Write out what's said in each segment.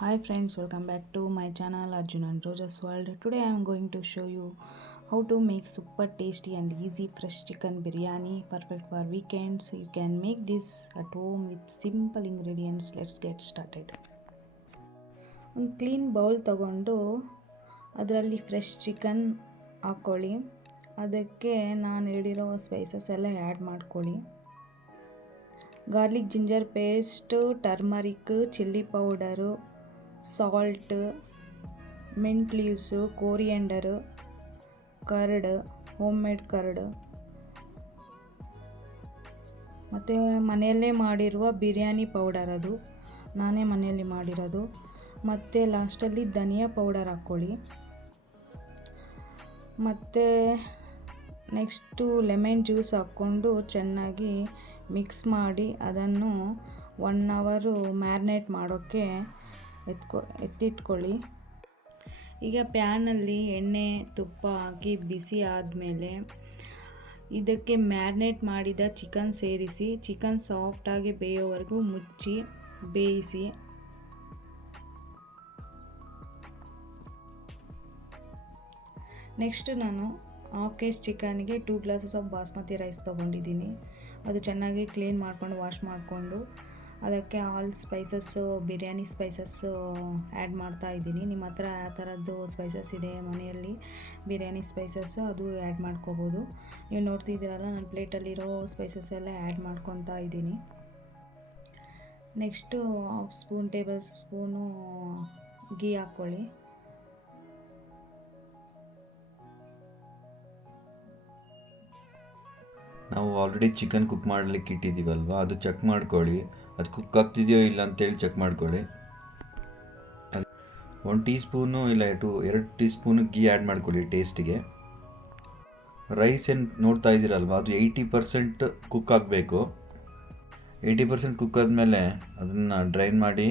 Hi friends, welcome back to my channel Arjun and Roja's World. Today I am going to show you how to make super tasty and easy fresh chicken biryani, perfect for weekends. You can make this at home with simple ingredients. Let's get started. ಒಂದು clean bowl ತಗೊಂಡು ಅದರಲ್ಲಿ fresh chicken ಹಾಕ್ಕೊಳ್ಳಿ. ಅದಕ್ಕೆ ನಾನು ಹೇಳಿರೋ spices ಎಲ್ಲ add ಮಾಡ್ಕೊಳ್ಳಿ. Garlic ginger paste, turmeric, chilli powder, salt, mint leaves, coriander, curd, home made curd, ಮತ್ತು ಮನೆಯಲ್ಲೇ ಮಾಡಿರುವ ಬಿರಿಯಾನಿ ಪೌಡರ್, ಅದು ನಾನೇ ಮನೆಯಲ್ಲಿ ಮಾಡಿರೋದು. ಮತ್ತು ಲಾಸ್ಟಲ್ಲಿ ಧನಿಯಾ ಪೌಡರ್ ಹಾಕ್ಕೊಳ್ಳಿ. ಮತ್ತು ನೆಕ್ಸ್ಟು ಲೆಮನ್ ಜ್ಯೂಸ್ ಹಾಕ್ಕೊಂಡು ಚೆನ್ನಾಗಿ ಮಿಕ್ಸ್ ಮಾಡಿ ಅದನ್ನು 1 ಅವರ್ ಮ್ಯಾರಿನೇಟ್ ಮಾಡೋಕ್ಕೆ ಎತ್ತಿಟ್ಕೊಳ್ಳಿ. ಈಗ ಪ್ಯಾನಲ್ಲಿ ಎಣ್ಣೆ ತುಪ್ಪ ಹಾಕಿ ಬಿಸಿ ಆದಮೇಲೆ ಇದಕ್ಕೆ ಮ್ಯಾರಿನೇಟ್ ಮಾಡಿದ ಚಿಕನ್ ಸೇರಿಸಿ ಚಿಕನ್ ಸಾಫ್ಟಾಗಿ ಬೇಯೋವರೆಗೂ ಮುಚ್ಚಿ ಬೇಯಿಸಿ. ನೆಕ್ಸ್ಟ್ ನಾನು 1/2 kg ಚಿಕನ್ಗೆ 2 ಗ್ಲಾಸಸ್ ಆಫ್ ಬಾಸ್ಮತಿ ರೈಸ್ ತೊಗೊಂಡಿದ್ದೀನಿ. ಅದು ಚೆನ್ನಾಗಿ ಕ್ಲೀನ್ ಮಾಡಿಕೊಂಡು ವಾಶ್ ಮಾಡಿಕೊಂಡು ಅದಕ್ಕೆ all spices, biryani spices add ಮಾಡ್ತಾ ಇದ್ದೀನಿ. ನಿಮ್ಮ ಹತ್ರ ಯಾವ ಥರದ್ದು ಸ್ಪೈಸಸ್ ಇದೆ ಮನೆಯಲ್ಲಿ ಬಿರಿಯಾನಿ ಸ್ಪೈಸಸ್ಸು, ಅದು ಆ್ಯಡ್ ಮಾಡ್ಕೋಬೋದು. ನೀವು ನೋಡ್ತಿದ್ದೀರಲ್ಲ, ನನ್ನ ಪ್ಲೇಟಲ್ಲಿರೋ ಸ್ಪೈಸಸ್ ಎಲ್ಲ ಆ್ಯಡ್ ಮಾಡ್ಕೊತಾ ಇದ್ದೀನಿ. ನೆಕ್ಸ್ಟು 1/2 ಟೇಬಲ್ ಸ್ಪೂನು ಗೀ ಹಾಕ್ಕೊಳ್ಳಿ. ನಾವು ಆಲ್ರೆಡಿ ಚಿಕನ್ ಕುಕ್ ಮಾಡಲಿಕ್ಕೆ ಇಟ್ಟಿದ್ದೀವಲ್ವ, ಅದು ಚೆಕ್ ಮಾಡ್ಕೊಳ್ಳಿ, ಅದು ಕುಕ್ ಆಗ್ತಿದೆಯೋ ಇಲ್ಲ ಅಂತೇಳಿ ಚೆಕ್ ಮಾಡ್ಕೊಳ್ಳಿ. 1 ಟೀ ಸ್ಪೂನು ಇಲ್ಲ 2 ಟೀ ಸ್ಪೂನು ಗೀ ಆ್ಯಡ್ ಮಾಡ್ಕೊಳ್ಳಿ ಟೇಸ್ಟಿಗೆ. ರೈಸ್ ಏನು ನೋಡ್ತಾ ಇದ್ದೀರಲ್ವ, ಅದು 80% ಕುಕ್ ಆಗಬೇಕು. 80% ಕುಕ್ ಆದಮೇಲೆ ಅದನ್ನು ಡ್ರೈನ್ ಮಾಡಿ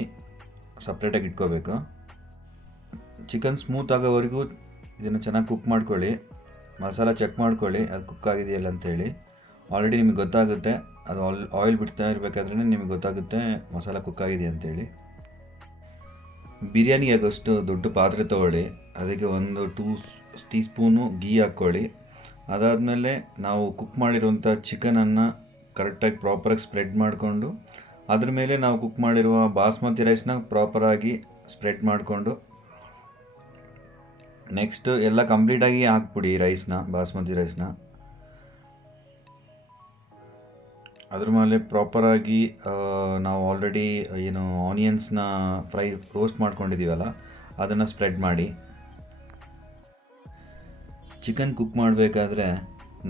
ಸಪ್ರೇಟಾಗಿ ಇಟ್ಕೋಬೇಕು. ಚಿಕನ್ ಸ್ಮೂತ್ ಆಗೋವರೆಗೂ ಇದನ್ನು ಚೆನ್ನಾಗಿ ಕುಕ್ ಮಾಡ್ಕೊಳ್ಳಿ. ಮಸಾಲ ಚೆಕ್ ಮಾಡ್ಕೊಳ್ಳಿ, ಅದು ಕುಕ್ ಆಗಿದೆಯಲ್ಲ ಅಂತೇಳಿ. ಆಲ್ರೆಡಿ ನಿಮಗೆ ಗೊತ್ತಾಗುತ್ತೆ, ಅದು ಆಯಿಲ್ ಬಿಡ್ತಾ ಇರಬೇಕಾದ್ರೆ ನಿಮಗೆ ಗೊತ್ತಾಗುತ್ತೆ ಮಸಾಲ ಕುಕ್ ಆಗಿದೆ ಅಂತೇಳಿ. ಬಿರಿಯಾನಿ ಆಗೋಷ್ಟು ದೊಡ್ಡ ಪಾತ್ರೆ ತೊಗೊಳ್ಳಿ, ಅದಕ್ಕೆ 2 ಟೀ ಸ್ಪೂನು ಗೀ ಹಾಕ್ಕೊಳ್ಳಿ. ಅದಾದಮೇಲೆ ನಾವು ಕುಕ್ ಮಾಡಿರುವಂಥ ಚಿಕನನ್ನು ಕರೆಕ್ಟಾಗಿ ಪ್ರಾಪರಾಗಿ ಸ್ಪ್ರೆಡ್ ಮಾಡಿಕೊಂಡು ಅದ್ರ ಮೇಲೆ ನಾವು ಕುಕ್ ಮಾಡಿರುವ ಬಾಸ್ಮತಿ ರೈಸ್ನ ಪ್ರಾಪರಾಗಿ ಸ್ಪ್ರೆಡ್ ಮಾಡಿಕೊಂಡು ನೆಕ್ಸ್ಟ್ ಎಲ್ಲ ಕಂಪ್ಲೀಟಾಗಿ ಹಾಕ್ಬಿಡಿ ಬಾಸ್ಮತಿ ರೈಸ್ನ. ಅದ್ರ ಮೇಲೆ ಪ್ರಾಪರಾಗಿ ನಾವು ಆಲ್ರೆಡಿ ಏನು ಆನಿಯನ್ಸ್ನ ರೋಸ್ಟ್ ಮಾಡ್ಕೊಂಡಿದ್ದೀವಲ್ಲ ಅದನ್ನು ಸ್ಪ್ರೆಡ್ ಮಾಡಿ. ಚಿಕನ್ ಕುಕ್ ಮಾಡಬೇಕಾದ್ರೆ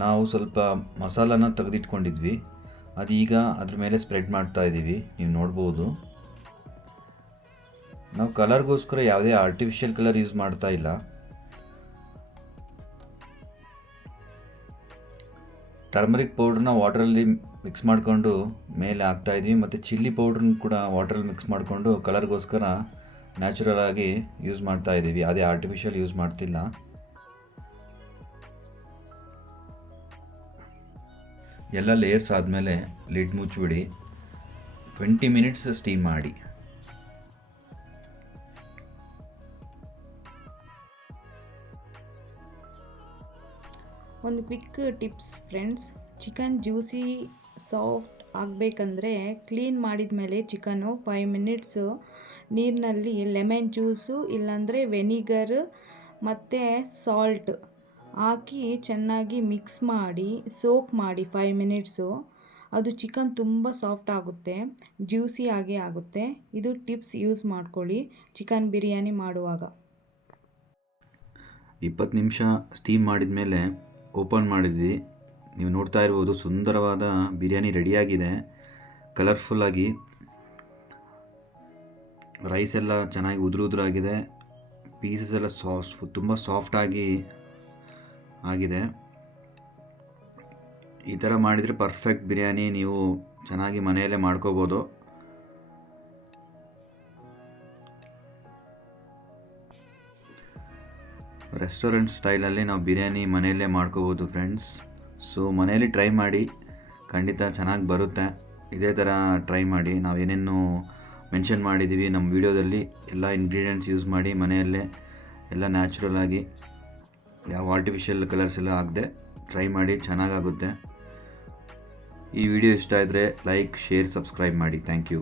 ನಾವು ಸ್ವಲ್ಪ ಮಸಾಲಾನ ತೆಗೆದಿಟ್ಕೊಂಡಿದ್ವಿ, ಅದೀಗ ಅದ್ರ ಮೇಲೆ ಸ್ಪ್ರೆಡ್ ಮಾಡ್ತಾ ಇದ್ದೀವಿ, ನೀವು ನೋಡ್ಬೋದು. ನಾವು ಕಲರ್ಗೋಸ್ಕರ ಯಾವುದೇ ಆರ್ಟಿಫಿಷಿಯಲ್ ಕಲರ್ ಯೂಸ್ ಮಾಡ್ತಾ ಇಲ್ಲ. ಟರ್ಮರಿಕ್ ಪೌಡ್ರನ್ನ ವಾಟ್ರಲ್ಲಿ ಮಿಕ್ಸ್ ಮಾಡಿಕೊಂಡು ಮೇಲೆ ಹಾಕ್ತಾಯಿದ್ವಿ, ಮತ್ತು ಚಿಲ್ಲಿ ಪೌಡ್ರನ್ನ ಕೂಡ ವಾಟ್ರಲ್ಲಿ ಮಿಕ್ಸ್ ಮಾಡಿಕೊಂಡು ಕಲರ್ಗೋಸ್ಕರ ನ್ಯಾಚುರಲ್ ಆಗಿ ಯೂಸ್ ಮಾಡ್ತಾಯಿದ್ದೀವಿ, ಅದೇ ಆರ್ಟಿಫಿಷಿಯಲ್ ಯೂಸ್ ಮಾಡ್ತಿಲ್ಲ. ಎಲ್ಲ ಲೇಯರ್ಸ್ ಆದಮೇಲೆ ಲಿಡ್ ಮುಚ್ಚಿಬಿಡಿ, 20 ಮಿನಿಟ್ಸ್ ಸ್ಟೀಮ್ ಮಾಡಿ. ಒಂದು quick tips friends, chicken juicy soft ಆಗಬೇಕಂದ್ರೆ ಕ್ಲೀನ್ ಮಾಡಿದ ಮೇಲೆ ಚಿಕನ್ನು 5 ಮಿನಿಟ್ಸು ನೀರಿನಲ್ಲಿ ಲೆಮನ್ ಜ್ಯೂಸು ಇಲ್ಲಾಂದರೆ ವೆನಿಗರ್ ಮತ್ತು ಸಾಲ್ಟ್ ಹಾಕಿ ಚೆನ್ನಾಗಿ ಮಿಕ್ಸ್ ಮಾಡಿ ಸೋಕ್ ಮಾಡಿ 5 ಮಿನಿಟ್ಸು. ಅದು ಚಿಕನ್ ತುಂಬ ಸಾಫ್ಟ್ ಆಗುತ್ತೆ, ಜ್ಯೂಸಿ ಆಗೇ ಆಗುತ್ತೆ. ಇದು ಟಿಪ್ಸ್ ಯೂಸ್ ಮಾಡ್ಕೊಳ್ಳಿ ಚಿಕನ್ ಬಿರಿಯಾನಿ ಮಾಡುವಾಗ. 20 ನಿಮಿಷ ಸ್ಟೀಮ್ ಮಾಡಿದ ಮೇಲೆ ಓಪನ್ ಮಾಡಿದ್ವಿ, ನೀವು ನೋಡ್ತಾ ಇರ್ಬೋದು ಸುಂದರವಾದ ಬಿರಿಯಾನಿ ರೆಡಿಯಾಗಿದೆ. ಕಲರ್ಫುಲ್ಲಾಗಿ ರೈಸ್ ಎಲ್ಲ ಚೆನ್ನಾಗಿ ಉದುರಾಗಿದೆ, ಪೀಸಸ್ ಎಲ್ಲ ತುಂಬ ಸಾಫ್ಟಾಗಿ ಆಗಿದೆ. ಈ ಥರ ಮಾಡಿದರೆ ಪರ್ಫೆಕ್ಟ್ ಬಿರಿಯಾನಿ ನೀವು ಚೆನ್ನಾಗಿ ಮನೆಯಲ್ಲೇ ಮಾಡ್ಕೋಬೋದು. ರೆಸ್ಟೋರೆಂಟ್ ಸ್ಟೈಲಲ್ಲಿ ನಾವು ಬಿರಿಯಾನಿ ಮನೆಯಲ್ಲೇ ಮಾಡ್ಕೋಬೋದು ಫ್ರೆಂಡ್ಸ್. ಸೊ ಮನೆಯಲ್ಲಿ ಟ್ರೈ ಮಾಡಿ, ಖಂಡಿತ ಚೆನ್ನಾಗಿ ಬರುತ್ತೆ. ಇದೇ ಥರ ಟ್ರೈ ಮಾಡಿ. ನಾವು ಏನೇನು ಮೆನ್ಷನ್ ಮಾಡಿದ್ದೀವಿ ನಮ್ಮ ವಿಡಿಯೋದಲ್ಲಿ. ಎಲ್ಲ ಇಂಗ್ರೀಡಿಯೆಂಟ್ಸ್ ಯೂಸ್ ಮಾಡಿ ಮನೆಯಲ್ಲೇ ಎಲ್ಲ ನ್ಯಾಚುರಲ್ ಆಗಿ ಯಾವ ಆರ್ಟಿಫಿಷಿಯಲ್ ಕಲರ್ಸ್ ಎಲ್ಲ ಹಾಕದೆ ಟ್ರೈ ಮಾಡಿ, ಚೆನ್ನಾಗಾಗುತ್ತೆ. ಈ ವಿಡಿಯೋ ಇಷ್ಟ ಆದರೆ ಲೈಕ್, ಶೇರ್, ಸಬ್ಸ್ಕ್ರೈಬ್ ಮಾಡಿ. Thank you.